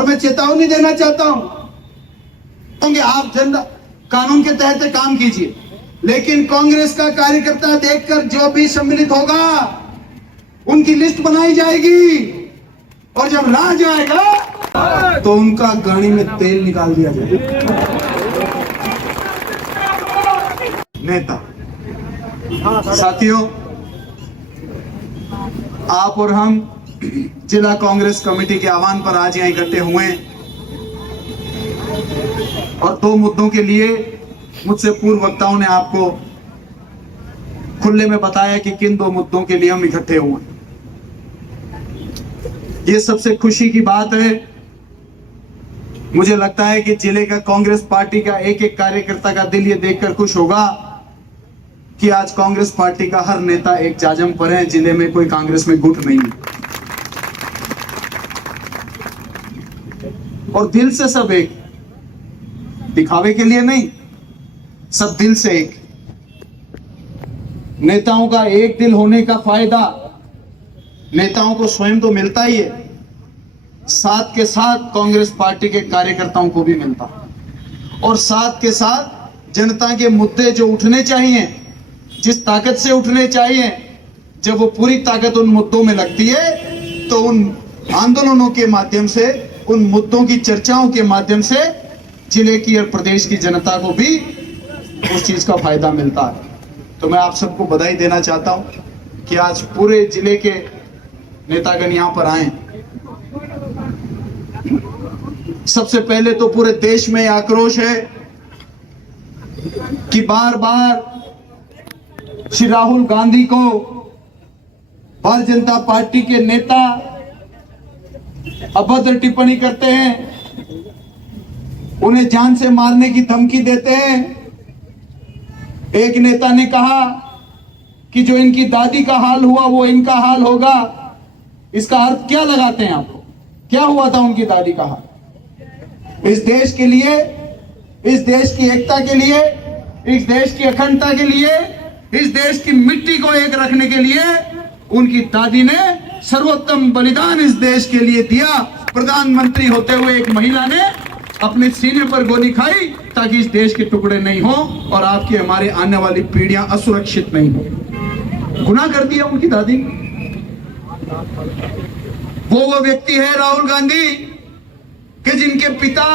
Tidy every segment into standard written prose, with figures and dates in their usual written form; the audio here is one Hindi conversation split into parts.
और मैं चेतावनी देना चाहता हूं कि आप जनता कानून के तहत काम कीजिए, लेकिन कांग्रेस का कार्यकर्ता देखकर जो भी सम्मिलित होगा उनकी लिस्ट बनाई जाएगी और जब राज आएगा तो उनका गाड़ी में तेल निकाल दिया जाएगा। नेता साथियों, आप और हम जिला कांग्रेस कमेटी के आह्वान पर आज यहां इकट्ठे हुए हैं और दो मुद्दों के लिए मुझसे पूर्व वक्ताओं ने आपको खुले में बताया कि किन दो मुद्दों के लिए हम इकट्ठे हुए। ये सबसे खुशी की बात है। मुझे लगता है कि जिले का कांग्रेस पार्टी का एक एक कार्यकर्ता का दिल ये देखकर खुश होगा कि आज कांग्रेस पार्टी का हर नेता एक जाजम पर है, जिले में कोई कांग्रेस में गुट नहीं है और दिल से सब एक, दिखावे के लिए नहीं, सब दिल से एक। नेताओं का एक दिल होने का फायदा नेताओं को स्वयं तो मिलता ही है, साथ के साथ कांग्रेस पार्टी के कार्यकर्ताओं को भी मिलता और साथ के साथ जनता के मुद्दे जो उठने चाहिए, जिस ताकत से उठने चाहिए, जब वो पूरी ताकत उन मुद्दों में लगती है तो उन आंदोलनों के माध्यम से, उन मुद्दों की चर्चाओं के माध्यम से जिले की और प्रदेश की जनता को भी उस चीज का फायदा मिलता है। तो मैं आप सबको बधाई देना चाहता हूं कि आज पूरे जिले के नेतागण यहां पर आए। सबसे पहले तो पूरे देश में आक्रोश है कि बार बार श्री राहुल गांधी को भारतीय जनता पार्टी के नेता अभद्र टिप्पणी करते हैं, उन्हें जान से मारने की धमकी देते हैं। एक नेता ने कहा कि जो इनकी दादी का हाल हुआ वो इनका हाल होगा। इसका अर्थ क्या लगाते हैं आपको? क्या हुआ था उनकी दादी का हाल? इस देश के लिए, इस देश की एकता के लिए, इस देश की अखंडता के लिए, इस देश की मिट्टी को एक रखने के लिए उनकी दादी ने सर्वोत्तम बलिदान इस देश के लिए दिया। प्रधानमंत्री होते हुए एक महिला ने अपने सीने पर गोली खाई ताकि इस देश के टुकड़े नहीं हो और आपकी हमारे आने वाली पीढ़ियां असुरक्षित नहीं हो। गुनाह कर दिया उनकी दादी ने। वो व्यक्ति है राहुल गांधी कि जिनके पिता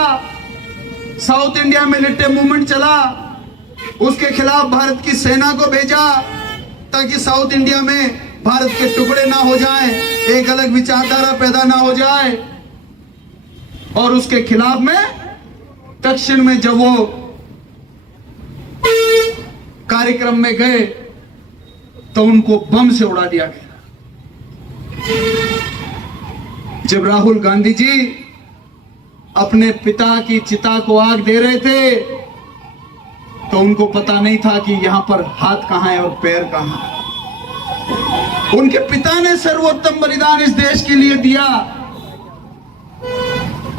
साउथ इंडिया में लिट्टे मूवमेंट चला, उसके खिलाफ भारत की सेना को भेजा ताकि साउथ इंडिया में भारत के टुकड़े ना हो जाएं, एक अलग विचारधारा पैदा ना हो जाए। और उसके खिलाफ में दक्षिण में जब वो कार्यक्रम में गए तो उनको बम से उड़ा दिया गया। जब राहुल गांधी जी अपने पिता की चिता को आग दे रहे थे तो उनको पता नहीं था कि यहां पर हाथ कहां है और पैर कहां है। उनके पिता ने सर्वोत्तम बलिदान इस देश के लिए दिया,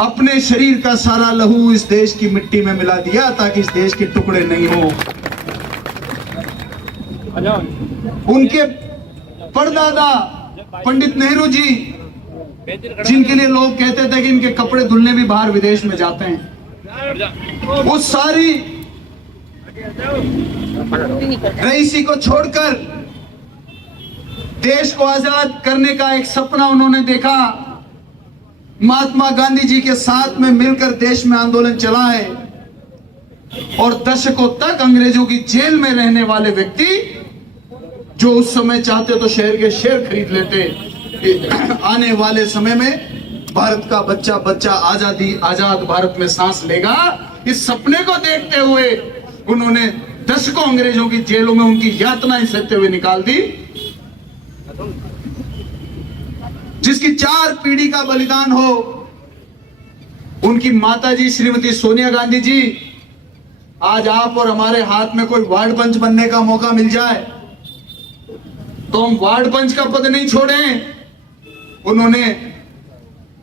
अपने शरीर का सारा लहू इस देश की मिट्टी में मिला दिया ताकि इस देश के टुकड़े नहीं हो। उनके परदादा पंडित नेहरू जी, जिनके लिए लोग कहते थे कि इनके कपड़े धुलने भी बाहर विदेश में जाते हैं, वो सारी रईसी को छोड़कर देश को आजाद करने का एक सपना उन्होंने देखा। महात्मा गांधी जी के साथ में मिलकर देश में आंदोलन चला है और दशकों तक अंग्रेजों की जेल में रहने वाले व्यक्ति जो उस समय चाहते तो शहर के शेर खरीद लेते। आने वाले समय में भारत का बच्चा बच्चा आजाद भारत में सांस लेगा, इस सपने को देखते हुए उन्होंने दशकों अंग्रेजों की जेलों में उनकी यातनाएं सहते हुए निकाल दी। जिसकी 4 पीढ़ी का बलिदान हो। उनकी माताजी श्रीमती सोनिया गांधी जी, आज आप और हमारे हाथ में कोई वार्ड पंच बनने का मौका मिल जाए तो हम वार्ड पंच का पद नहीं छोड़ें। उन्होंने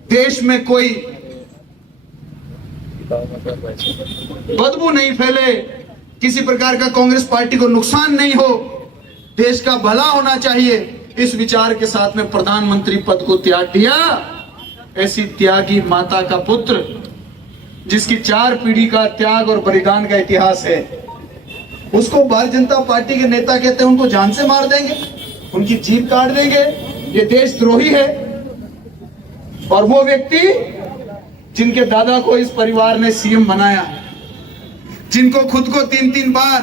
देश में कोई बदबू नहीं फैले, किसी प्रकार का कांग्रेस पार्टी को नुकसान नहीं हो, देश का भला होना चाहिए, इस विचार के साथ में प्रधानमंत्री पद को त्याग दिया ऐसी त्यागी माता का पुत्र जिसकी 4 पीढ़ी का त्याग और बलिदान का इतिहास है, उसको भारतीय जनता पार्टी के नेता कहते हैं उनको जान से मार देंगे, उनकी जीभ काट देंगे, ये देशद्रोही है। और वो व्यक्ति जिनके दादा को इस परिवार ने सीएम बनाया, जिनको खुद को 3-3 बार,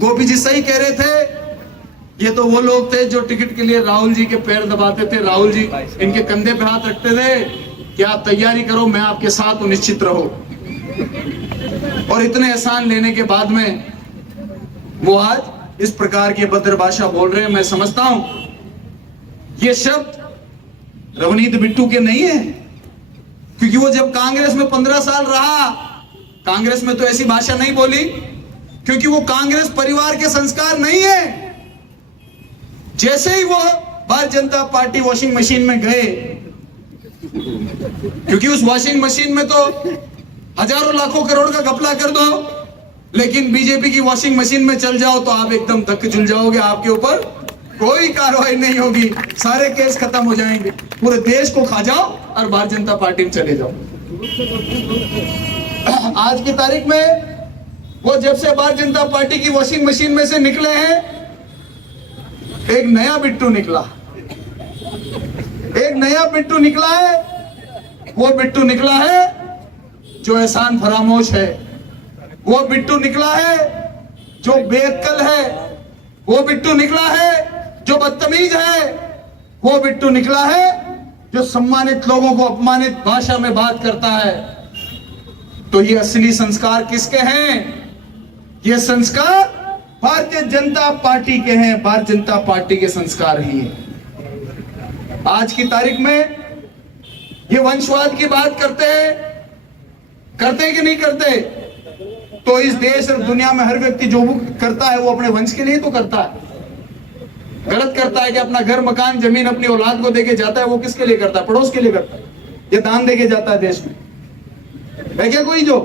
गोपी जी सही कह रहे थे, ये तो वो लोग थे जो टिकट के लिए राहुल जी के पैर दबाते थे, राहुल जी इनके कंधे पे हाथ रखते थे कि आप तैयारी करो, मैं आपके साथ हूं, निश्चित रहो। और इतने एहसान लेने के बाद में वो आज इस प्रकार की अभद्र भाषा बोल रहे हैं। मैं समझता हूं ये शब्द रवनीत बिट्टू के नहीं है, क्योंकि वो जब कांग्रेस में 15 साल रहा, कांग्रेस में तो ऐसी भाषा नहीं बोली, क्योंकि वो कांग्रेस परिवार के संस्कार नहीं है। जैसे ही वो Bharatiya Janata party washing machine में गए, क्योंकि उस वॉशिंग मशीन में तो हजारों लाखों करोड़ का घपला कर दो, लेकिन बीजेपी की वॉशिंग मशीन में चल जाओ तो आप एकदम धक्के झुल जाओगे, आपके ऊपर कोई कार्रवाई नहीं होगी, सारे केस खत्म हो जाएंगे, पूरे देश को खा जाओ और भारतीय जनता पार्टी में चले जाओ। आज की तारीख में वो जब से भारतीय जनता पार्टी की वॉशिंग मशीन में से निकले हैं, एक नया बिट्टू निकला, एक नया बिट्टू निकला है। वो बिट्टू निकला है जो एहसान फरामोश है, वो बिट्टू निकला है जो बेअक्ल है, वो बिट्टू निकला है जो बदतमीज है, वो बिट्टू निकला है जो सम्मानित लोगों को अपमानित भाषा में बात करता है। तो ये असली संस्कार किसके हैं? ये संस्कार भारतीय जनता पार्टी के हैं, भारतीय जनता पार्टी के संस्कार ही है। आज की तारीख में ये वंशवाद की बात करते हैं कि नहीं करते? तो इस देश और दुनिया में हर व्यक्ति जो वो करता है वो अपने वंश के लिए तो करता है। गलत करता है कि अपना घर मकान जमीन अपनी औलाद को देके जाता है, वो किसके लिए करता है? पड़ोस के लिए करता है। ये दान देके जाता है देश में, है क्या कोई जो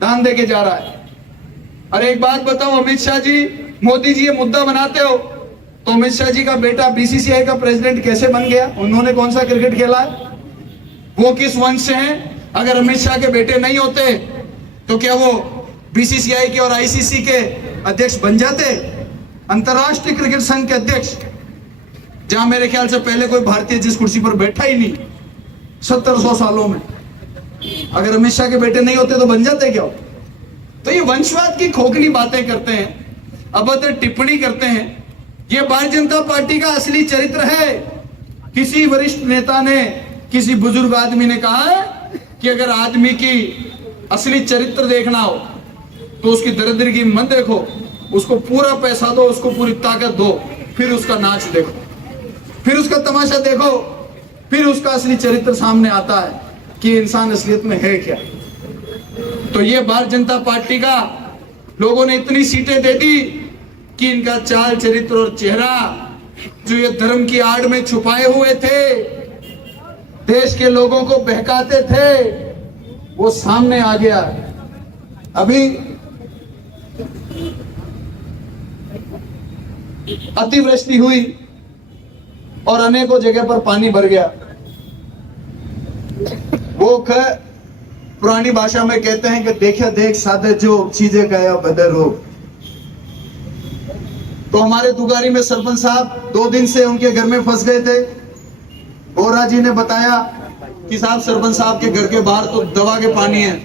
दान देके जा रहा है? और एक बात बताओ, अमित शाह जी, मोदी जी ये मुद्दा बनाते हो, तो अमित शाह जी का बेटा बीसीसीआई का प्रेसिडेंट कैसे बन गया? उन्होंने कौन सा क्रिकेट खेला है? वो किस वंश से हैं? अगर अमित शाह के बेटे नहीं होते तो क्या वो बीसीसीआई के और आईसीसी के अध्यक्ष बन जाते? अंतरराष्ट्रीय क्रिकेट संघ के अध्यक्ष, जहां मेरे ख्याल से पहले कोई भारतीय जिस कुर्सी पर बैठा ही नहीं 70-100 सालों में, अगर अमित शाह के बेटे नहीं होते तो बन जाते क्या? तो ये वंशवाद की खोखली बातें करते हैं, अभद्र टिप्पणी करते हैं। ये भारतीय जनता पार्टी का असली चरित्र है। किसी वरिष्ठ नेता ने, किसी बुजुर्ग आदमी ने कहा है कि अगर आदमी की असली चरित्र देखना हो तो उसकी दरिद्रगी मत देखो, उसको पूरा पैसा दो, उसको पूरी ताकत दो, फिर उसका नाच देखो, फिर उसका तमाशा देखो, फिर उसका असली चरित्र सामने आता है कि इंसान असलियत में है क्या। तो ये भारतीय जनता पार्टी का लोगों ने इतनी सीटें दे दी कि इनका चाल चरित्र और चेहरा जो ये धर्म की आड़ में छुपाए हुए थे, देश के लोगों को बहकाते थे, वो सामने आ गया। अभी अतिवृष्टि हुई और अनेकों जगह पर पानी भर गया। वो पुरानी भाषा में कहते हैं कि देखा देख साधे जो चीजें गया बदल हो। तो हमारे दुगारी में सरपंच साहब 2 दिन से उनके घर में फंस गए थे। बोरा जी ने बताया कि साहब सरपंच साहब के घर के बाहर तो दवा के पानी है,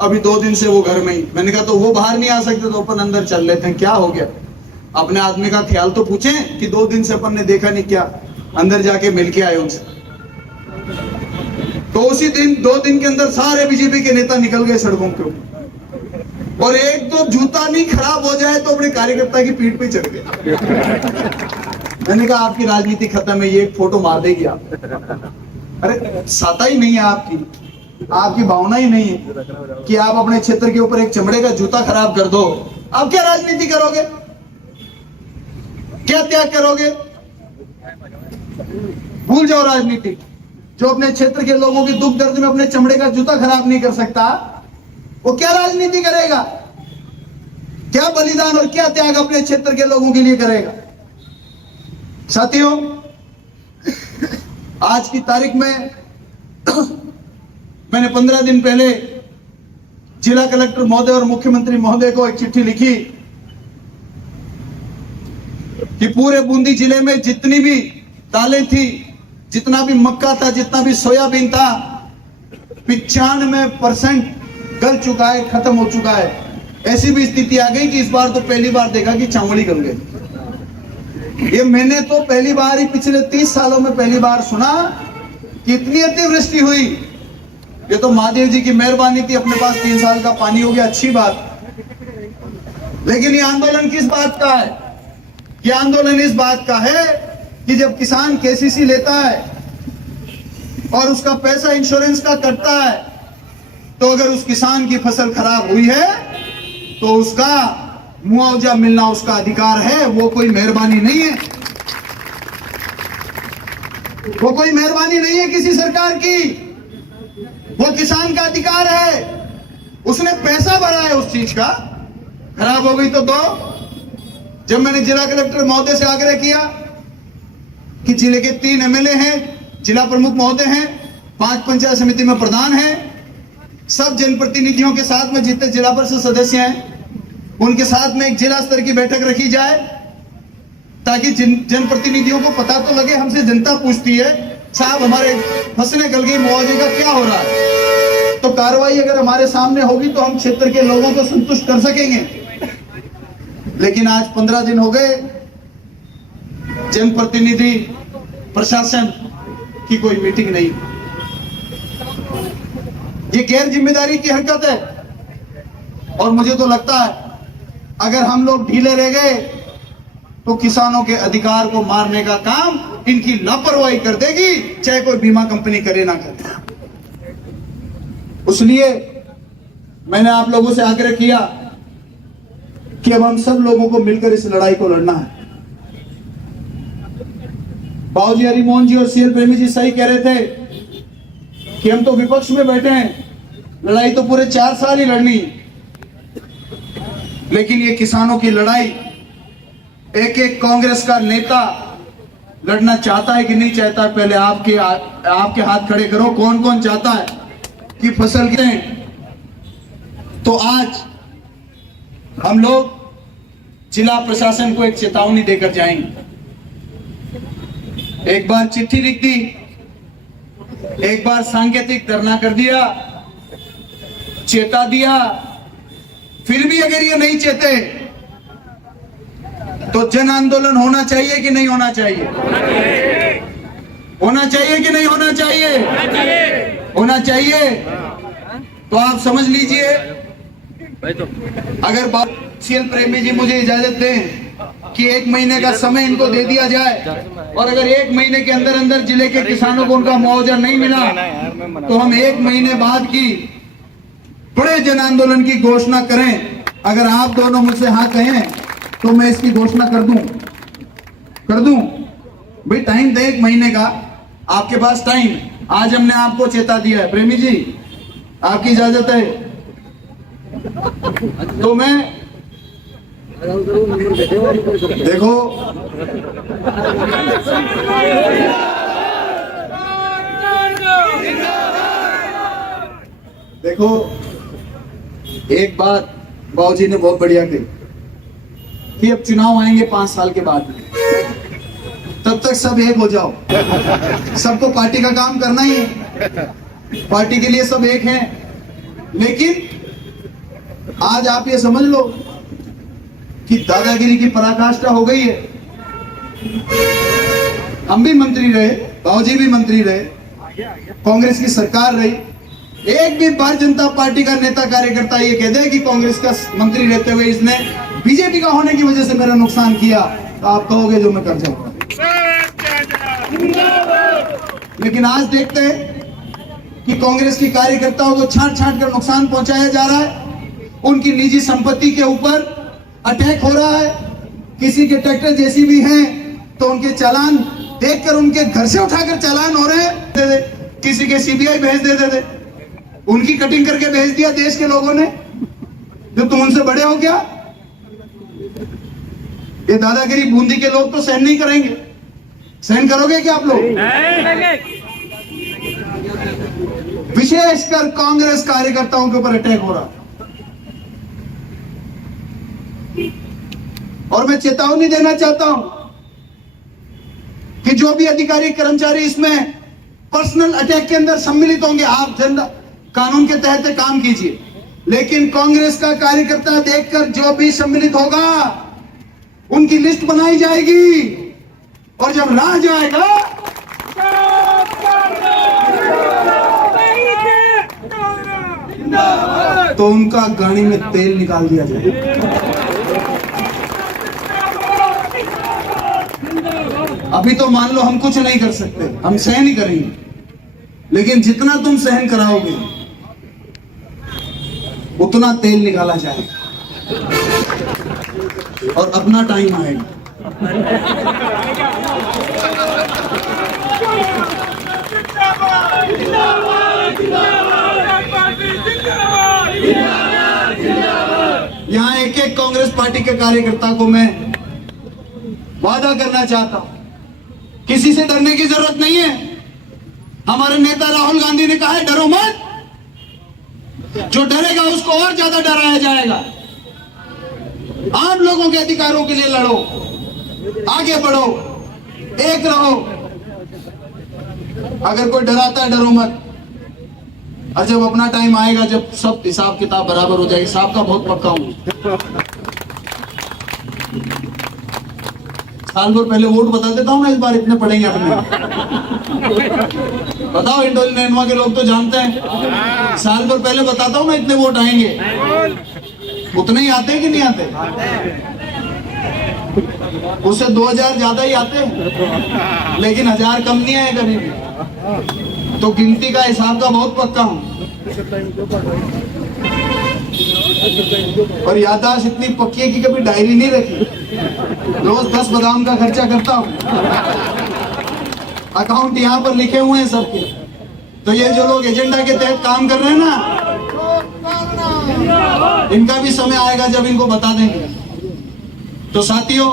अभी 2 दिन से वो घर में ही। मैंने कहा तो वो बाहर नहीं आ सकते तो अपन अंदर चल लेते हैं, क्या हो गया? अपने आदमी का ख्याल तो पूछें कि 2 दिन से अपन ने देखा नहीं, क्या अंदर जाके मिल के आए उनसे। तो उसी दिन 2 दिन के अंदर सारे बीजेपी के नेता निकल गए सड़कों के ऊपर, और एक तो जूता नहीं खराब हो जाए तो अपने कार्यकर्ता की पीठ पे चढ़ गए। मैंने कहा आपकी राजनीति खत्म है, ये एक फोटो मार देगी आप। अरे सत्ता ही नहीं है आपकी भावना ही नहीं है कि आप अपने क्षेत्र के ऊपर एक चमड़े का जूता खराब कर दो। आप क्या राजनीति करोगे? क्या त्याग करोगे? भूल जाओ राजनीति। जो अपने क्षेत्र के लोगों की दुख दर्द में अपने चमड़े का जूता खराब नहीं कर सकता, वो क्या राजनीति करेगा? क्या बलिदान और क्या त्याग अपने क्षेत्र के लोगों के लिए करेगा? साथियों, आज की तारीख में मैंने 15 दिन पहले जिला कलेक्टर महोदय और मुख्यमंत्री महोदय को एक चिट्ठी लिखी कि पूरे बूंदी जिले में जितनी भी दालें थी, जितना भी मक्का था, जितना भी सोयाबीन था, 95% गल चुका है, खत्म हो चुका है। ऐसी भी स्थिति आ गई कि इस बार तो पहली बार देखा कि चावल गल गए। ये मैंने तो पहली बार ही पिछले 30 सालों में पहली बार सुना कि इतनी अतिवृष्टि हुई। ये तो महादेव जी की मेहरबानी थी, अपने पास 3 साल का पानी हो गया, अच्छी बात। लेकिन ये आंदोलन किस बात का है? ये आंदोलन इस बात का है कि जब किसान केसीसी लेता है और उसका पैसा इंश्योरेंस का कटता है, तो अगर उस किसान की फसल खराब हुई है तो उसका मुआवजा मिलना उसका अधिकार है। वो कोई मेहरबानी नहीं है, वो कोई मेहरबानी नहीं है किसी सरकार की, वो किसान का अधिकार है। उसने पैसा भरा है उस चीज का, खराब हो गई तो दो। जब मैंने जिला कलेक्टर महोदय से आग्रह किया कि जिले के 3 एमएलए हैं, जिला प्रमुख महोदय हैं, 5 पंचायत समिति में प्रधान हैं, सब जनप्रतिनिधियों के साथ में जितने जिला परिषद सदस्य हैं उनके साथ में एक जिला स्तर की बैठक रखी जाए, ताकि जनप्रतिनिधियों को पता तो लगे। हमसे जनता पूछती है, साहब हमारे फसलें गल गई, मुआवजे का क्या हो रहा है? तो कार्रवाई अगर हमारे सामने होगी तो हम क्षेत्र के लोगों को संतुष्ट कर सकेंगे। लेकिन आज 15 दिन हो गए, जनप्रतिनिधि प्रशासन की कोई मीटिंग नहीं। ये गैर जिम्मेदारी की हरकत है। और मुझे तो लगता है अगर हम लोग ढीले रह गए तो किसानों के अधिकार को मारने का काम इनकी लापरवाही कर देगी, चाहे कोई बीमा कंपनी करे ना करे। इसलिए मैंने आप लोगों से आग्रह किया कि अब हम सब लोगों को मिलकर इस लड़ाई को लड़ना है। बाबूजी हरिमोहन जी और सीएल प्रेमी जी सही कह रहे थे कि हम तो विपक्ष में बैठे हैं, लड़ाई तो पूरे 4 साल ही लड़नी। लेकिन ये किसानों की लड़ाई एक एक कांग्रेस का नेता लड़ना चाहता है कि नहीं चाहता है? पहले आपके हाथ खड़े करो, कौन कौन चाहता है कि फसल गिरे? तो आज हम लोग जिला प्रशासन को एक चेतावनी देकर जाएंगे। एक बार चिट्ठी लिख दी, एक बार सांकेतिक धरना कर दिया, चेता दिया, फिर भी अगर ये नहीं चेते तो जन आंदोलन होना चाहिए कि नहीं होना चाहिए? होना चाहिए कि नहीं होना चाहिए? होना चाहिए। तो आप समझ लीजिए, अगर सीएल प्रेमी जी मुझे इजाजत दें कि 1 महीने का समय इनको दे दिया जाए, और अगर 1 महीने के अंदर अंदर जिले के किसानों को उनका मुआवजा नहीं मिला तो हम 1 महीने बाद की बड़े जन आंदोलन की घोषणा करें। अगर आप दोनों मुझसे हाँ कहें तो मैं इसकी घोषणा कर दूं। भाई टाइम दे 1 महीने का, आपके पास टाइम। आज हमने आपको चेता दिया है, प्रेमी जी आपकी इजाजत है तो मैं देखो एक बात बाबूजी ने बहुत बढ़िया कही कि अब चुनाव आएंगे 5 साल के बाद, तब तक सब एक हो जाओ। सबको पार्टी का काम करना ही है, पार्टी के लिए सब एक हैं। लेकिन आज आप ये समझ लो कि दादागिरी की पराकाष्ठा हो गई है। हम भी मंत्री रहे, बाबूजी भी मंत्री रहे, कांग्रेस की सरकार रही, एक भी भारतीय जनता पार्टी का नेता कार्यकर्ता ये कह दे कि कांग्रेस का मंत्री रहते हुए इसने बीजेपी का होने की वजह से मेरा नुकसान किया, तो आप कहोगे जो मैं कर जाऊंगा। लेकिन आज देखते हैं कि कांग्रेस की कार्यकर्ताओं को छांट कर नुकसान पहुंचाया जा रहा है, उनकी निजी संपत्ति के ऊपर अटैक हो रहा है। किसी के ट्रैक्टर जैसी भी हैं तो उनके चालान देखकर उनके घर से उठाकर चालान हो रहे हैं, किसी के सीबीआई भेज देते थे, उनकी कटिंग करके भेज दिया देश के लोगों ने। जो तुम उनसे बड़े हो क्या? ये दादागिरी बूंदी के लोग तो सहन नहीं करेंगे। सहन करोगे क्या आप लोग? विशेषकर कांग्रेस कार्यकर्ताओं के ऊपर अटैक हो रहा। और मैं चेतावनी देना चाहता हूं कि जो भी अधिकारी कर्मचारी इसमें पर्सनल अटैक के अंदर सम्मिलित होंगे, आप जनता कानून के तहत काम कीजिए, लेकिन कांग्रेस का कार्यकर्ता देखकर जो भी सम्मिलित होगा उनकी लिस्ट बनाई जाएगी, और जब राज आएगा तो उनका गाड़ी में तेल निकाल दिया जाएगा। अभी तो मान लो हम कुछ नहीं कर सकते, हम सहन ही करेंगे, लेकिन जितना तुम सहन कराओगे उतना तेल निकाला जाएगा और अपना टाइम आएगा। यहां एक एक कांग्रेस पार्टी के कार्यकर्ता को मैं वादा करना चाहता हूं, किसी से डरने की जरूरत नहीं है। हमारे नेता राहुल गांधी ने कहा है डरो मत, जो डरेगा उसको और ज्यादा डराया जाएगा। आम लोगों के अधिकारों के लिए लड़ो, आगे बढ़ो, एक रहो। अगर कोई डराता है डरो मत, और जब अपना टाइम आएगा, जब सब हिसाब किताब बराबर हो जाएगी, हिसाब का बहुत पक्का हूं। साल भर पहले वोट बता देता हूं ना, इस बार इतने पड़ेंगे अपने। बताओ, इंडोल नैनवा के लोग तो जानते हैं, साल भर पहले बताता हूं ना इतने वोट आएंगे। उतने ही आते हैं कि नहीं आते? उससे 2000 ज्यादा ही आते हैं, लेकिन 1000 कम नहीं आए कभी भी। तो गिनती का हिसाब का बहुत पक्का हूं, और याददाश्त इतनी पक्की है कि कभी डायरी नहीं रखी। रोज 10 बादाम का खर्चा करता हूं, अकाउंट यहाँ पर लिखे हुए हैं सबके। तो ये जो लोग एजेंडा के तहत काम कर रहे हैं ना, इनका भी समय आएगा जब इनको बता देंगे। तो साथियों,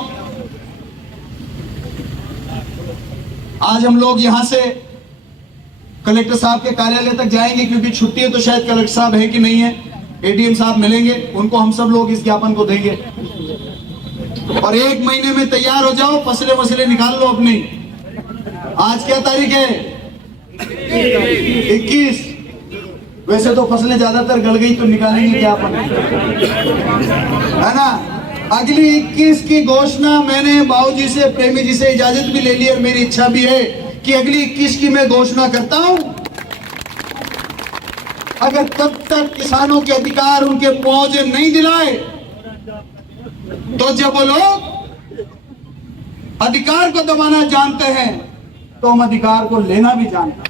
आज हम लोग यहां से कलेक्टर साहब के कार्यालय तक जाएंगे, क्योंकि छुट्टी है तो शायद कलेक्टर साहब है कि नहीं है, एडीएम साहब मिलेंगे, उनको हम सब लोग इस ज्ञापन को देंगे। और 1 महीने में तैयार हो जाओ, फसले वसले निकाल लो अपनी। आज क्या तारीख है? 21। वैसे तो फसलें ज्यादातर गल गई, तो निकालेंगे क्या अपन, है ना? अगली 21 की घोषणा मैंने बाबूजी से, प्रेमी जी से इजाजत भी ले ली, और मेरी इच्छा भी है कि अगली 21 की मैं घोषणा करता हूं। अगर तब तक किसानों के अधिकार उनके मुआवजे नहीं दिलाए, तो जब वो लोग अधिकार को दबाना जानते हैं, तो हम अधिकार को लेना भी जानते हैं।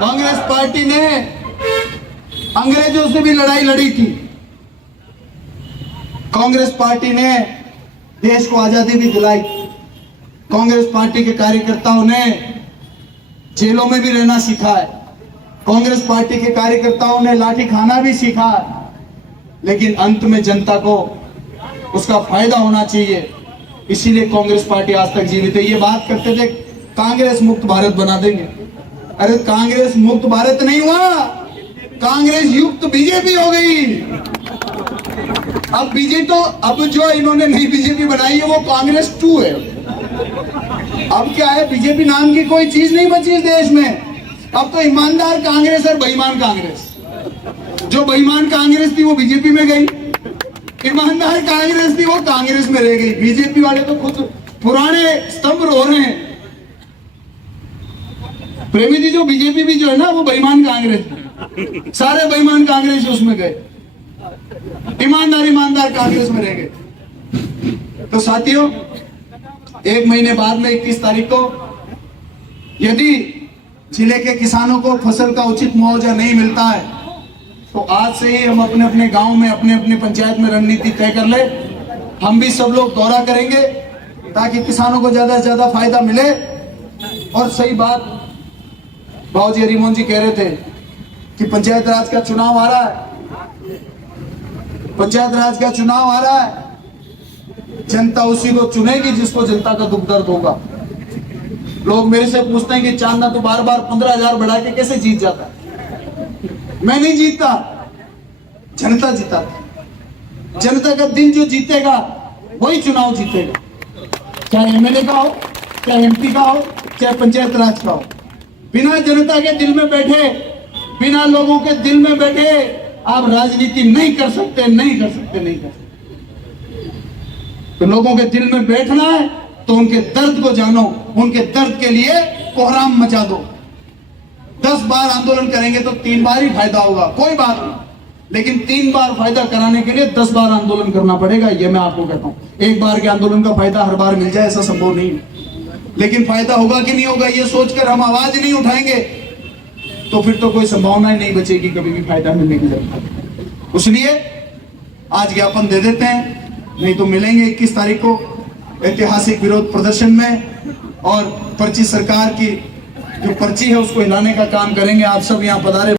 कांग्रेस पार्टी ने अंग्रेजों से भी लड़ाई लड़ी थी। कांग्रेस पार्टी ने देश को आजादी भी दिलाई। कांग्रेस पार्टी के कार्यकर्ताओं ने जेलों में भी रहना सीखा है। कांग्रेस पार्टी के कार्यकर्ताओं ने लाठी खाना भी सीखा है। लेकिन अंत में जनता को उसका फायदा होना चाहिए, इसीलिए कांग्रेस पार्टी आज तक जीवित है। ये बात करते थे कांग्रेस मुक्त भारत बना देंगे। अरे कांग्रेस मुक्त भारत नहीं हुआ, कांग्रेस युक्त बीजेपी हो गई। अब बीजेपी तो, अब जो इन्होंने नई बीजेपी बनाई है वो कांग्रेस 2 है। अब क्या है, बीजेपी नाम की कोई चीज नहीं बची इस देश में। अब तो ईमानदार कांग्रेस और बेईमान कांग्रेस। जो बेईमान कांग्रेस थी वो बीजेपी में गई, ईमानदार कांग्रेस थी वो कांग्रेस में रह गई। बीजेपी वाले तो खुद पुराने स्तंभ रो रहे हैं। प्रेमी जी, जो बीजेपी भी जो है ना वो बेईमान कांग्रेस, सारे बेईमान कांग्रेस उसमें गए, ईमानदार कांग्रेस में रह गए। तो साथियों, 1 महीने बाद में 21 तारीख को यदि जिले के किसानों को फसल का उचित मुआवजा नहीं मिलता है, तो आज से ही हम अपने अपने गांव में, अपने अपने पंचायत में रणनीति तय कर ले। हम भी सब लोग दौरा करेंगे ताकि किसानों को ज्यादा से ज्यादा फायदा मिले। और सही बात बाबूजी हरिमोहन जी कह रहे थे कि पंचायत राज का चुनाव आ रहा है, पंचायत राज का चुनाव आ रहा है, जनता उसी को चुनेगी जिसको जनता का दुख दर्द होगा। लोग मेरे से पूछते हैं कि चांदना तो बार बार 15,000 बढ़ा के कैसे जीत जाता है। मैं नहीं जीतता, जनता जिताती। जनता का दिल जो जीतेगा वही चुनाव जीतेगा, चाहे एमएलए का हो, चाहे एमपी का हो, चाहे पंचायत राज का हो। बिना जनता के दिल में बैठे, बिना लोगों के दिल में बैठे आप राजनीति नहीं कर सकते, नहीं कर सकते, नहीं कर सकते। तो लोगों के दिल में बैठना है तो उनके दर्द को जानो, उनके दर्द के लिए कोहराम मचा दो। 10 बार आंदोलन करेंगे तो 3 बार ही फायदा होगा, कोई बात नहीं, लेकिन 3 बार फायदा कराने के लिए 10 बार आंदोलन करना पड़ेगा। ये मैं आपको कहता हूं। एक बार के आंदोलन का फायदा हर बार मिल जाए ऐसा संभव नहीं है, लेकिन फायदा होगा कि नहीं होगा ये सोचकर हम आवाज नहीं उठाएंगे तो फिर तो कोई संभावना ही नहीं बचेगी कभी भी फायदा मिलने की जरूरत। इसलिए आज ज्ञापन दे देते हैं, नहीं तो मिलेंगे 21 तारीख को ऐतिहासिक विरोध प्रदर्शन में, और पर्ची सरकार की जो पर्ची है उसको हिलाने का काम करेंगे। आप सब यहाँ पधारे।